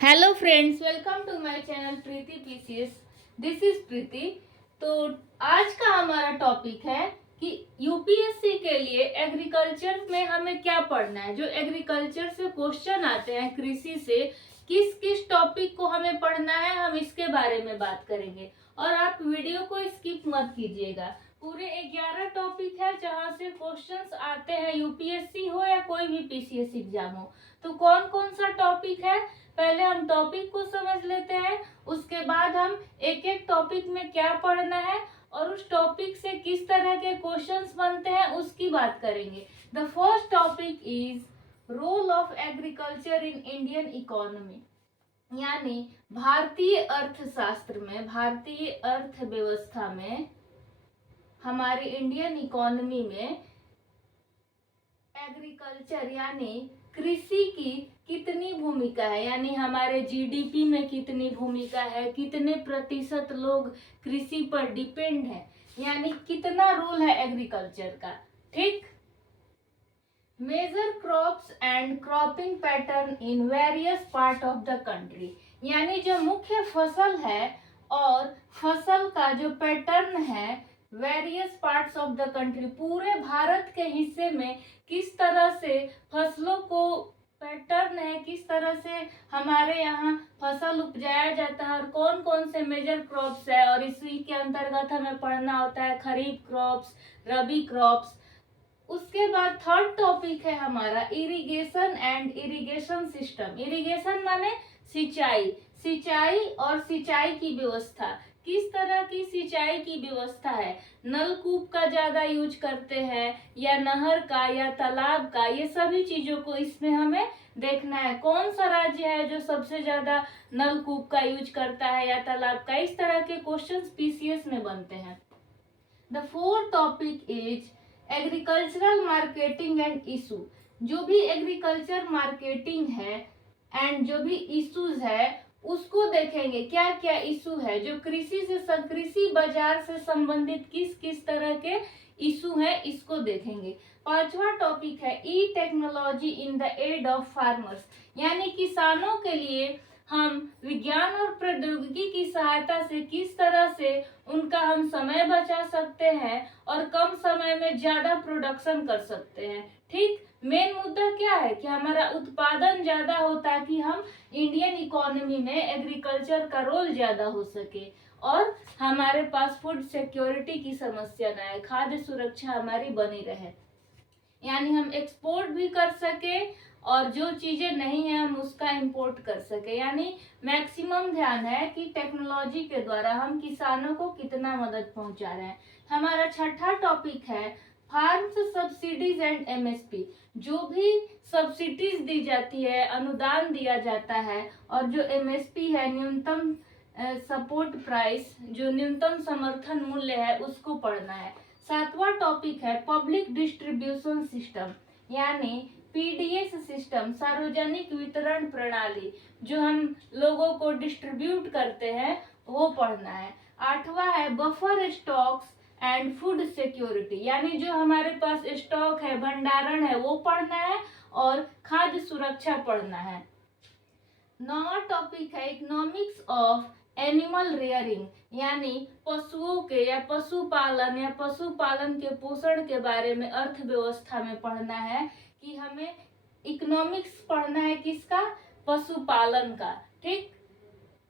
Hello friends, welcome to my channel Preeti PCS. This is Preeti. तो आज का हमारा टॉपिक है कि यूपीएससी के लिए एग्रीकल्चर में हमें क्या पढ़ना है। जो एग्रीकल्चर से क्वेश्चन आते हैं कृषि से, किस किस टॉपिक को हमें पढ़ना है, हम इसके बारे में बात करेंगे। और आप वीडियो को स्किप मत कीजिएगा। पूरे 11 टॉपिक है जहां से क्वेश्चंस आते हैं, यूपीएससी हो या कोई भी पीसीएस एग्जाम हो। तो कौन कौन सा टॉपिक है, पहले हम टॉपिक को समझ लेते हैं। उसके बाद हम एक एक टॉपिक में क्या पढ़ना है और उस टॉपिक से किस तरह के क्वेश्चंस बनते हैं उसकी बात करेंगे। The first topic is role of agriculture in Indian economy, यानी भारतीय अर्थशास्त्र में, भारतीय अर्थव्यवस्था में, हमारी इंडियन इकोनॉमी में एग्रीकल्चर यानी कृषि की कितनी भूमिका है, यानी हमारे जीडीपी में कितनी भूमिका है, कितने प्रतिशत लोग कृषि पर डिपेंड है, यानी कितना रोल है एग्रीकल्चर का। ठीक। Major crops and cropping pattern in various part of the country, यानी जो मुख्य फसल है और फसल का जो पैटर्न है various parts of the country, पूरे भारत के हिस्से में किस तरह से फसलों को पैटर्न है, किस तरह से हमारे यहाँ फसल उपजाया जाता है और कौन कौन से मेजर क्रॉप्स है। और इसी के अंतर्गत हमें पढ़ना होता है खरीफ क्रॉप्स, रबी क्रॉप्स। उसके बाद थर्ड टॉपिक है हमारा irrigation and irrigation system. Irrigation माने सिंचाई, सिंचाई और सिंचाई की व्यवस्था, किस तरह की सिंचाई की व्यवस्था है, नलकूप का ज्यादा यूज करते हैं या नहर का या तालाब का, ये सभी चीजों को इसमें हमें देखना है। कौन सा राज्य है जो सबसे ज्यादा नलकूप का यूज करता है या तालाब का, इस तरह के क्वेश्चंस पीसीएस में बनते हैं। The fourth topic is agricultural marketing and issue. जो भी एग्रीकल्चर मार्केटिंग है एंड जो भी इश्यूज है उसको देखेंगे, क्या क्या इशू है जो कृषि बाजार से संबंधित किस किस तरह के इशू है, इसको देखेंगे। पांचवा टॉपिक है e technology in the aid of farmers, यानी किसानों के लिए हम विज्ञान और प्रौद्योगिकी की सहायता से किस तरह से उनका हम समय बचा सकते हैं और कम समय में ज्यादा प्रोडक्शन कर सकते हैं। ठीक। मेन मुद्दा क्या है कि हमारा उत्पादन ज्यादा हो ताकि हम इंडियन इकोनॉमी में एग्रीकल्चर का रोल ज्यादा हो सके और हमारे पास फूड सिक्योरिटी की समस्या न आए, खाद्य सुरक्षा हमारी बनी रहे, यानी हम एक्सपोर्ट भी कर सके और जो चीजें नहीं है हम उसका इंपोर्ट कर सके। यानी मैक्सिमम ध्यान है कि टेक्नोलॉजी के द्वारा हम किसानों को कितना मदद पहुंचा रहे हैं। हमारा छठा टॉपिक है फार्म्स सब्सिडीज एंड एमएसपी। जो भी सब्सिडीज दी जाती है, अनुदान दिया जाता है, और जो एमएसपी है, न्यूनतम सपोर्ट प्राइस, जो न्यूनतम समर्थन मूल्य है, उसको पढ़ना है। सातवां टॉपिक है पब्लिक डिस्ट्रीब्यूशन सिस्टम, यानी पीडीएस सिस्टम, सार्वजनिक वितरण प्रणाली, जो हम लोगों को डिस्ट्रीब्यूट करते हैं वो पढ़ना है। आठवां है buffer stocks and food security, यानी जो हमारे पास स्टॉक है, भंडारण है, वो पढ़ना है और खाद्य सुरक्षा पढ़ना है। नौवां टॉपिक है इकोनॉमिक्स ऑफ एनिमल रेयरिंग, यानी पशुओं के या पशुपालन के पोषण के बारे में अर्थव्यवस्था में पढ़ना है कि हमें इकोनॉमिक्स पढ़ना है किसका, पशुपालन का। ठीक।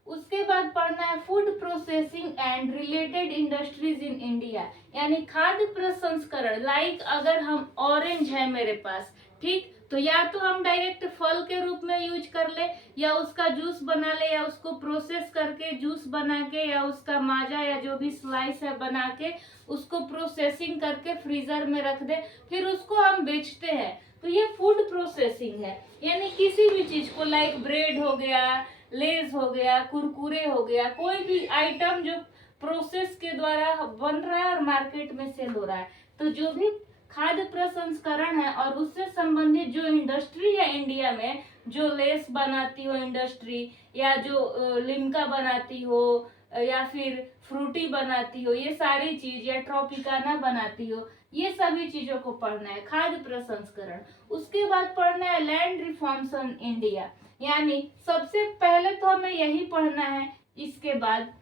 उसके बाद पढ़ना है food processing and related industries in India, यानी खाद्य प्रसंस्करण। लाइक अगर हम ऑरेंज है मेरे पास, ठीक, तो या तो हम डायरेक्ट फल के रूप में यूज कर ले या उसका जूस बना ले या उसको प्रोसेस करके जूस बना के या उसका माजा या जो भी स्लाइस है बना के उसको प्रोसेसिंग करके फ्रीजर में रख दे, फिर उसको हम बेचते हैं, तो ये फूड प्रोसेसिंग है। यानी किसी भी चीज को, लाइक ब्रेड हो गया, लेज हो गया, कुरकुरे हो गया, कोई भी आइटम जो प्रोसेस के द्वारा बन रहा है और मार्केट में सेल हो रहा है, तो जो भी खाद्य प्रसंस्करण है और उससे संबंधित जो इंडस्ट्री है इंडिया में, जो लेस बनाती हो इंडस्ट्री या जो लिम्का बनाती हो या फिर फ्रूटी बनाती हो, ये सारी चीज, या ट्रॉपिकाना बनाती हो, ये सभी चीजों को पढ़ना है, खाद्य प्रसंस्करण। उसके बाद पढ़ना है लैंड रिफॉर्म्स इन इंडिया, यानी सबसे पहले तो हमें यही पढ़ना है। इसके बाद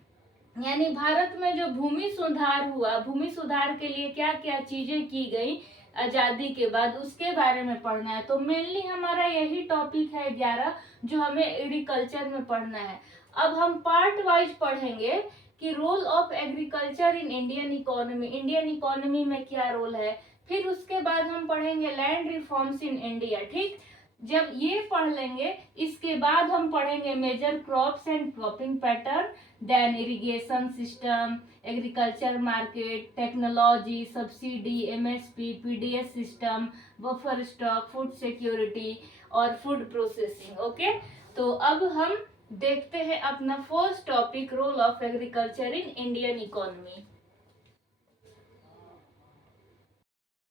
यानी भारत में जो भूमि सुधार हुआ, भूमि सुधार के लिए क्या क्या चीजें की गई आजादी के बाद, उसके बारे में पढ़ना है। तो मेनली हमारा यही टॉपिक है 11 जो हमें एग्रीकल्चर में पढ़ना है। अब हम पार्ट वाइज पढ़ेंगे कि role of agriculture in Indian economy, Indian economy में क्या रोल है। फिर उसके बाद हम पढ़ेंगे लैंड रिफॉर्म्स इन इंडिया। ठीक, जब ये पढ़ लेंगे इसके बाद हम पढ़ेंगे major crops and cropping pattern, then irrigation system, agriculture market, technology, subsidy, MSP, PDS system, buffer stock, food security और फूड प्रोसेसिंग। ओके, तो अब हम देखते हैं अपना first topic, role of agriculture in Indian economy.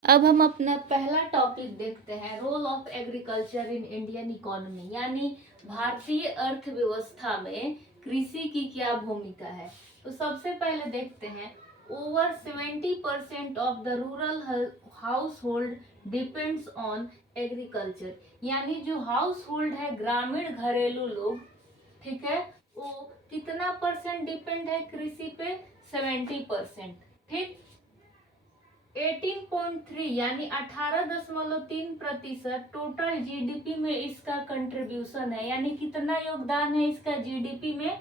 अब हम अपना पहला टॉपिक देखते हैं, role of agriculture in Indian economy, यानी भारतीय अर्थव्यवस्था में कृषि की क्या भूमिका है। तो सबसे पहले देखते हैं, over 70% of the rural house hold depends on agriculture, यानी जो हाउस होल्ड है, ग्रामीण घरेलू लोग, ठीक है, वो कितना परसेंट डिपेंड है कृषि पे, 70%। ठीक, 18.3 यानी 18.3% टोटल जीडीपी में इसका कंट्रीब्यूशन है, यानी कितना योगदान है इसका जीडीपी में,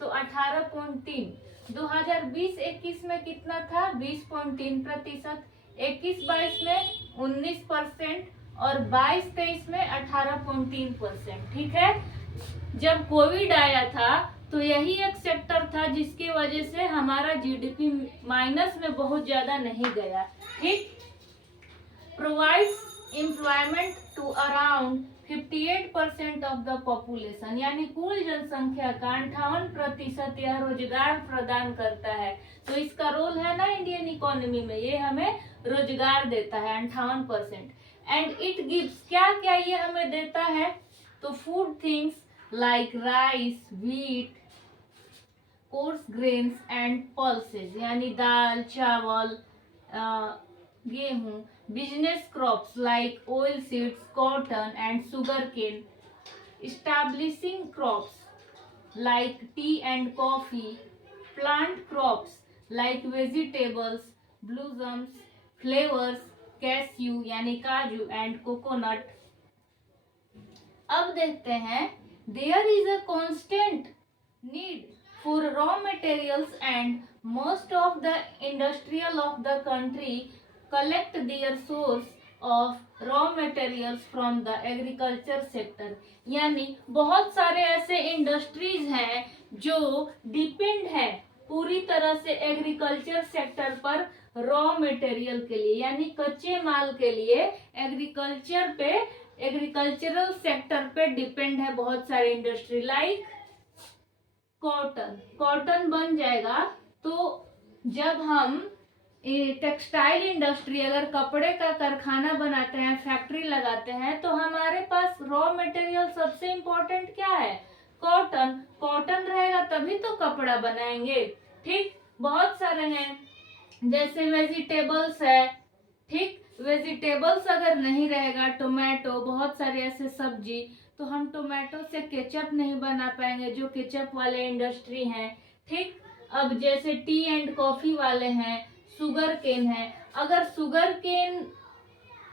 तो 18.3। 2020-21 में कितना था, 20.3%, 21-22 में 19% और 22-23 में 18.3%। ठीक है, जब कोविड आया था तो यही एक सेक्टर था जिसकी वजह से हमारा जीडीपी माइनस में बहुत ज्यादा नहीं गया। ठीक, provides employment to around 58% of the population, यानी कुल जनसंख्या का 58% यह रोजगार प्रदान करता है। तो इसका रोल है ना इंडियन इकोनॉमी में, ये हमें रोजगार देता है 58%। एंड इट गिव्स, क्या क्या ये हमें देता है, तो food things like rice, wheat, coarse grains and pulses, यानी दाल, चावल, गेहूं, business crops like oil seeds, cotton and sugar cane, establishing crops like tea and coffee, plant crops like vegetables, blossoms, flowers, cashew यानी काजू and coconut। अब देखते हैं, there is a constant need for raw materials and most of the industrial of the country collect their source of raw materials from the agriculture sector, यानी बहुत सारे ऐसे industries हैं जो डिपेंड है पूरी तरह से एग्रीकल्चर सेक्टर पर रॉ मटेरियल के लिए, यानी कच्चे माल के लिए एग्रीकल्चर पे, एग्रीकल्चरल सेक्टर पे डिपेंड है बहुत सारे इंडस्ट्री। लाइक कॉटन, कॉटन बन जाएगा तो जब हम टेक्सटाइल इंडस्ट्री, अगर कपड़े का कारखाना बनाते हैं, फैक्ट्री लगाते हैं, तो हमारे पास रॉ मटेरियल सबसे इम्पोर्टेंट क्या है, कॉटन। कॉटन रहेगा तभी तो कपड़ा बनाएंगे। ठीक, बहुत सारे हैं, जैसे वेजिटेबल्स है। ठीक, वेजिटेबल्स अगर नहीं रहेगा, टोमेटो, बहुत सारे ऐसे सब्जी, तो हम टोमेटो से केचप नहीं बना पाएंगे, जो केचप वाले इंडस्ट्री हैं। ठीक, अब जैसे टी एंड कॉफी वाले हैं, शुगर केन है, अगर शुगर केन,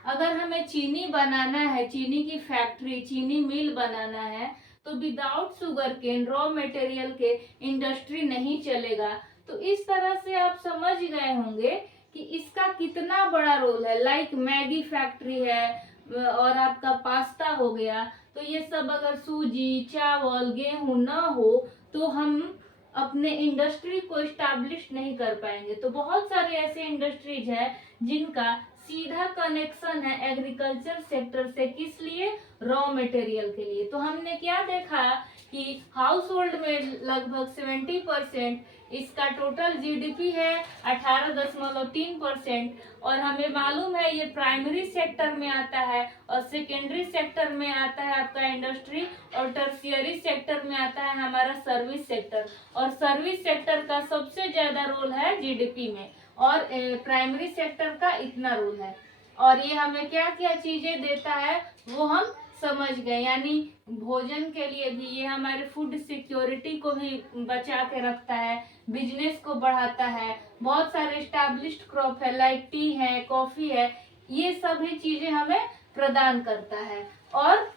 अगर हमें चीनी बनाना है, चीनी की फैक्ट्री, चीनी मिल बनाना है, तो without sugar cane raw material के इंडस्ट्री नहीं चलेगा। तो इस तरह से आप समझ गए होंगे कि इसका कितना बड़ा रोल है। लाइक मैगी फैक्ट्री है और आपका पास्ता हो गया, तो ये सब अगर सूजी, चावल, गेहूं ना हो तो हम अपने इंडस्ट्री को स्टैब्लिश नहीं कर पाएंगे। तो बहुत सारे ऐसे इंडस्ट्रीज है जिनका सीधा कनेक्शन है एग्रीकल्चर सेक्टर से, किस लिए, रॉ मटेरियल के लिए। तो हमने क्या देखा कि हाउस होल्ड में लगभग 70% इसका टोटल जीडीपी है 18.3%, और हमें मालूम है ये प्राइमरी सेक्टर में आता है और सेकेंडरी सेक्टर में आता है आपका इंडस्ट्री, और टर्शियरी सेक्टर में आता है हमारा सर्विस सेक्टर। और सर्विस सेक्टर का सबसे ज्यादा रोल है जीडीपी में, और प्राइमरी सेक्टर का इतना रोल है। और ये हमें क्या क्या चीजें देता है वो हम समझ गए, यानी भोजन के लिए भी ये हमारे फूड सिक्योरिटी को भी बचा के रखता है, बिजनेस को बढ़ाता है। बहुत सारे स्टैब्लिश्ड क्रॉप है, लाइक टी है, कॉफी है, ये सभी चीजें हमें प्रदान करता है। और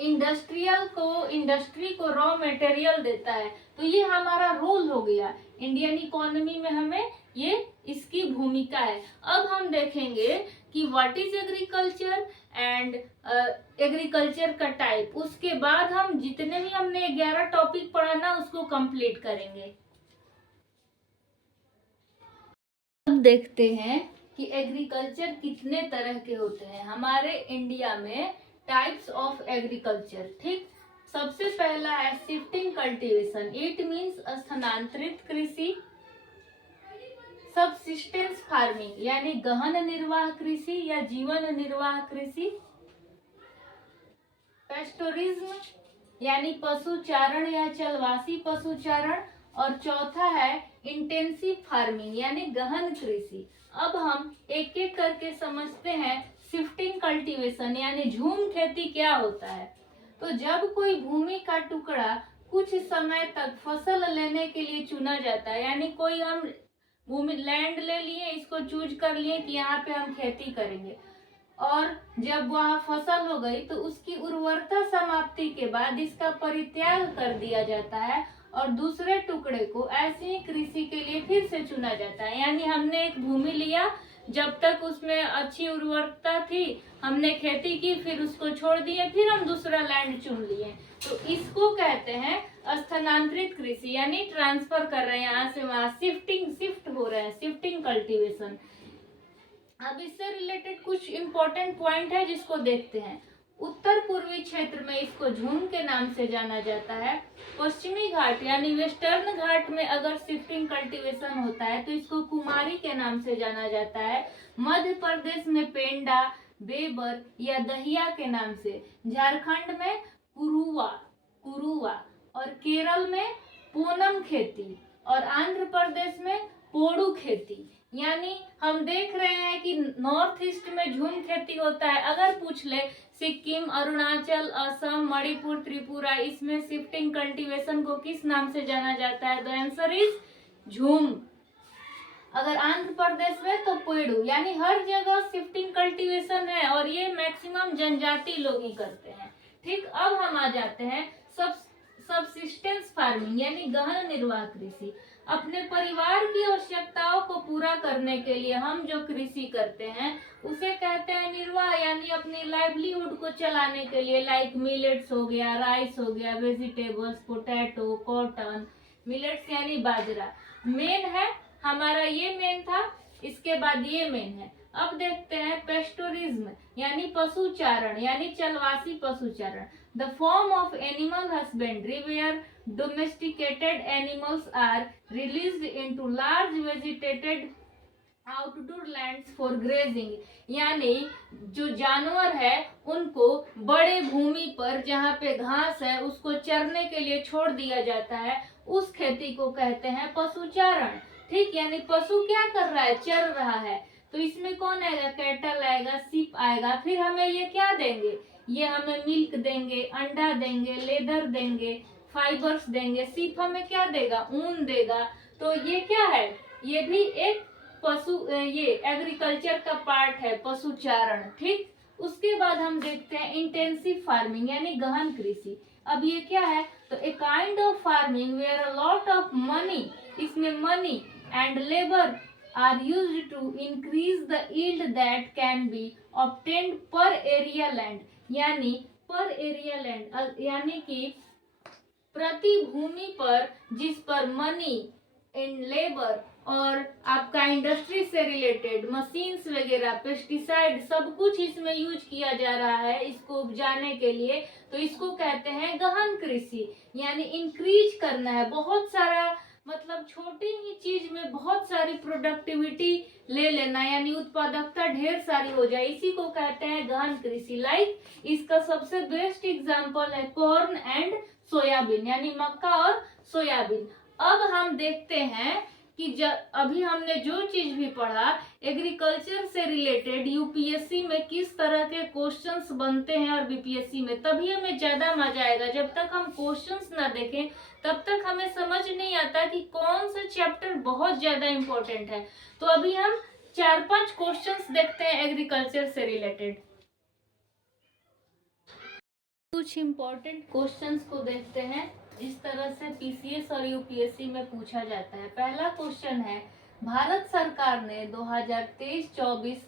इंडस्ट्री को रॉ मटेरियल देता है। तो ये हमारा रोल हो गया इंडियन इकोनॉमी में, हमें ये इसकी भूमिका है। अब हम देखेंगे कि what is agriculture and agriculture का टाइप। उसके बाद हम जितने भी हमने 11 टॉपिक पढ़ा ना उसको कंप्लीट करेंगे। अब देखते हैं कि एग्रीकल्चर कितने तरह के होते हैं हमारे इंडिया में। टाइप्स ऑफ एग्रीकल्चर, ठीक। सबसे पहला है शिफ्टिंग कल्टीवेशन, इट मीन्स स्थानांतरित कृषि। सबसिस्टेंस फार्मिंग यानी गहन निर्वाह कृषि या जीवन निर्वाह कृषि। पेस्टोरिज्म यानी पशुचारण या चलवासी पशुचारण। और चौथा है इंटेंसिव फार्मिंग यानी गहन कृषि। अब हम एक एक करके समझते हैं। शिफ्टिंग कल्टीवेशन यानी झूम खेती क्या होता है। तो जब कोई भूमि का टुकड़ा कुछ समय तक फसल लेने के लिए चुना जाता है, यानी कोई हम भूमि लैंड ले लिए, इसको चूज कर लिए कि यहाँ पे हम खेती करेंगे, और जब वह फसल हो गई तो उसकी उर्वरता समाप्ति के बाद इसका परित्याग कर दिया जाता है और दूसरे टुकड़े को ऐसे ही कृषि के लिए फिर से चुना जाता है। यानी हमने एक भूमि लिया, जब तक उसमें अच्छी उर्वरता थी हमने खेती की, फिर उसको छोड़ दिए, फिर हम दूसरा लैंड चुन लिए। तो इसको कहते हैं स्थानांतरित कृषि, यानी ट्रांसफर कर रहे हैं यहाँ से वहां, शिफ्ट हो रहे हैं, शिफ्टिंग कल्टीवेशन। अब इससे रिलेटेड कुछ इंपॉर्टेंट पॉइंट है जिसको देखते हैं। उत्तर पूर्वी क्षेत्र में इसको झूम के नाम से जाना जाता है। पश्चिमी घाट यानी वेस्टर्न घाट में अगर शिफ्टिंग कल्टीवेशन होता है तो इसको कुमारी के नाम से जाना जाता है। मध्य प्रदेश में पेंडा, बेबर या दहिया के नाम से। झारखंड में कुरुआ कुरुआ और केरल में पूनम खेती और आंध्र प्रदेश में पोड़ू खेती। यानी हम देख रहे हैं कि नॉर्थ ईस्ट में झूम खेती होता है। अगर पूछ ले सिक्किम, अरुणाचल, असम, मणिपुर, त्रिपुरा, इसमें शिफ्टिंग कल्टीवेशन को किस नाम से जाना जाता है? द आंसर इज झूम। अगर आंध्र प्रदेश में तो पेड़ू। यानी हर जगह शिफ्टिंग कल्टीवेशन है और ये मैक्सिमम जनजाति लोग ही करते हैं। ठीक, अब हम आ जाते हैं सबसिस्टेंस फार्मिंग यानी गहन निर्वाह कृषि। अपने परिवार की आवश्यकताओं को पूरा करने के लिए हम जो कृषि करते हैं उसे कहते हैं निर्वाह, यानी अपनी लाइवलीहुड को चलाने के लिए, लाइक मिलेट्स हो गया, राइस हो गया, वेजिटेबल्स, पोटैटो, कॉटन। मिलेट्स यानी बाजरा मेन है हमारा, ये मेन था, इसके बाद ये मेन है। अब देखते हैं पेस्टोरिज्म यानी पशुचारण यानी चलवासी पशुचारण। The form of animal husbandry where domesticated animals are released into large vegetated outdoor lands for grazing. यानी जो जानवर है उनको बड़े भूमि पर जहाँ पे घास है उसको चरने के लिए छोड़ दिया जाता है, उस खेती को कहते हैं पशुचारण। ठीक, यानी पशु क्या कर रहा है? चर रहा है। तो इसमें कौन आएगा? कैटल आएगा, सीप आएगा। फिर हमें ये क्या देंगे? ये हमें मिल्क देंगे, अंडा देंगे, लेदर देंगे, फाइबर्स देंगे। सीप हमें क्या देगा? ऊन देगा। तो ये क्या है? ये भी एक ये एग्रीकल्चर का पार्ट है, पशुचारण। ठीक, उसके बाद हम देखते हैं इंटेंसिव फार्मिंग यानी गहन कृषि। अब ये क्या है? तो a kind of farming where a lot of money, इसमें money and labour are used to increase the yield that can be obtained per area land. यानी पर एरिया लैंड यानी कि प्रति भूमि पर जिस पर मनी इन लेबर और आपका इंडस्ट्री से रिलेटेड मशीन्स वगैरह, पेस्टिसाइड, सब कुछ इसमें यूज किया जा रहा है इसको उपजाने के लिए, तो इसको कहते हैं गहन कृषि। यानी इंक्रीज करना है, बहुत सारा, मतलब छोटी ही चीज में बहुत सारी प्रोडक्टिविटी ले लेना, यानी उत्पादकता ढेर सारी हो जाए, इसी को कहते हैं गहन कृषि। लाइक इसका सबसे बेस्ट एग्जांपल है कॉर्न एंड सोयाबीन, यानी मक्का और सोयाबीन। अब हम देखते हैं कि अभी हमने जो चीज भी पढ़ा एग्रीकल्चर से रिलेटेड यूपीएससी में किस तरह के क्वेश्चंस बनते हैं और बीपीएससी में, तभी हमें ज्यादा मजा आएगा। जब तक हम क्वेश्चंस ना देखें तब तक हमें समझ नहीं आता कि कौन सा चैप्टर बहुत ज्यादा इंपॉर्टेंट है। तो अभी हम 4-5 क्वेश्चंस देखते हैं एग्रीकल्चर से रिलेटेड। कुछ इंपॉर्टेंट क्वेश्चंस को देखते हैं इस तरह से पीसीएस और यूपीएससी में पूछा जाता है। पहला क्वेश्चन है, भारत सरकार ने 2023-24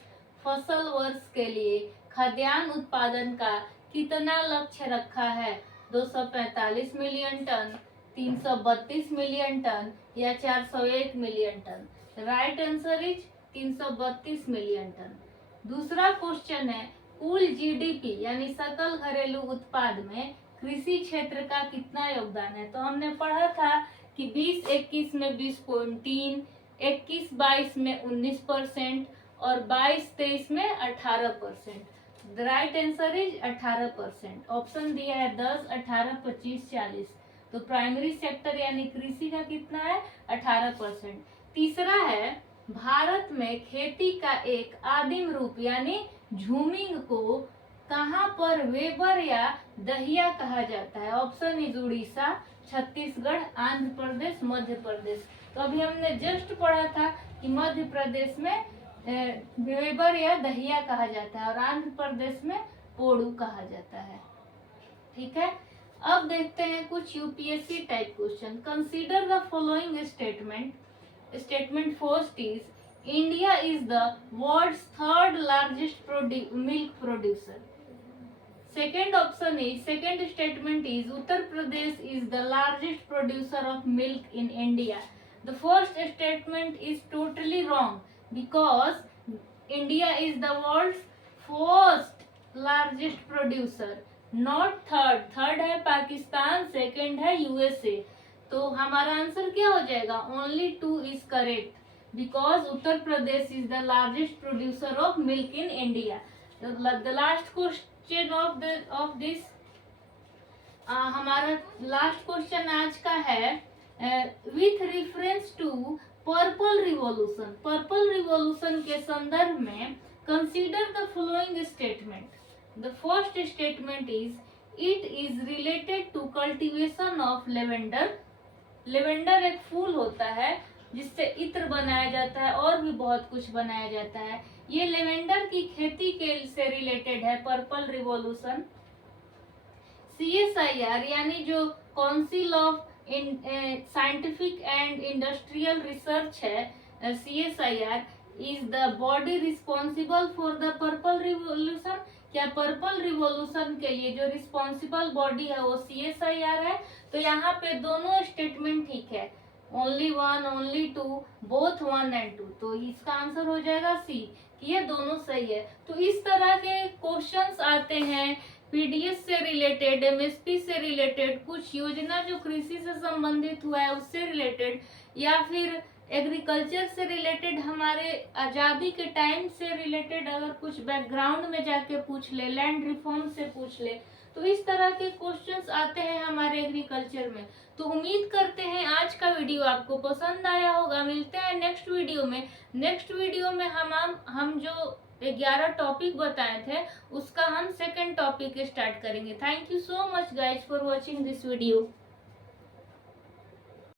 फसल वर्ष के लिए खाद्यान्न उत्पादन का कितना लक्ष्य रखा है? 245 मिलियन टन, 332 मिलियन टन या 401 million ton? Right answer is 332 million ton. दूसरा क्वेश्चन है, कुल जीडीपी यानी सकल घरेलू उत्पाद में कृषि क्षेत्र का कितना योगदान है? तो हमने पढ़ा था कि 20-21 में 20.3, 21-22 में 19% और 22-23 में 18%। Right answer is 18%। ऑप्शन दिया है 10, 18, 25, 40। तो प्राइमरी सेक्टर यानी कृषि का कितना है? 18%। तीसरा है, भारत में खेती का एक आदिम रूप यानी झूमिंग को कहां पर वेबर या दहिया कहा जाता है? Option is Orissa, Chhattisgarh, Andhra Pradesh, Madhya Pradesh. तो अभी हमने जस्ट पढ़ा था कि मध्य प्रदेश में वेबर या दहिया कहा जाता है और आंध्र प्रदेश में पोड़ू कहा जाता है। ठीक है, अब देखते हैं कुछ UPSC type question. Consider the following statement. Statement first is, India is the world's third largest milk producer. Second option is, second statement is, Uttar Pradesh is the largest producer of milk in India. The first statement is totally wrong because India is the world's first largest producer, not third. Third है Pakistan, second है USA. तो हमारा answer क्या हो जाएगा? Only 2 is correct because Uttar Pradesh is the largest producer of milk in India. The last question of this, हमारा लास्ट question आज का है, with reference to purple revolution. Purple revolution के संदर्भ में consider the following statement. The first statement is, it is related to cultivation of lavender. Lavender एक फूल होता है जिससे इत्र बनाया जाता है और भी बहुत कुछ बनाया जाता है। ये लेवेंडर की खेती के से रिलेटेड है पर्पल रिवॉल्यूशन। CSIR यानी जो council of scientific and industrial research है, CSIR is the body responsible for the purple revolution. क्या पर्पल रिवॉल्यूशन के लिए जो रिस्पॉन्सिबल बॉडी है वो CSIR है? तो यहाँ पे दोनों स्टेटमेंट ठीक है, ओनली 1, ओनली 2, बोथ 1 and 2। तो इसका आंसर हो जाएगा सी, कि ये दोनों सही है। तो इस तरह के क्वेश्चंस आते हैं पीडीएस से रिलेटेड, एमएसपी से रिलेटेड, कुछ योजना जो कृषि से संबंधित हुआ है उससे रिलेटेड, या फिर एग्रीकल्चर से रिलेटेड, हमारे आज़ादी के टाइम से रिलेटेड अगर कुछ बैकग्राउंड में जाके पूछ ले, लैंड रिफॉर्म से पूछ ले, तो इस तरह के क्वेश्चंस आते हैं हमारे एग्रीकल्चर में। तो उम्मीद करते हैं आज का वीडियो आपको पसंद आया होगा। मिलते हैं नेक्स्ट वीडियो में। नेक्स्ट वीडियो में हम जो 11 टॉपिक बताए थे उसका हम सेकंड टॉपिक स्टार्ट करेंगे। Thank you so much guys for watching this video.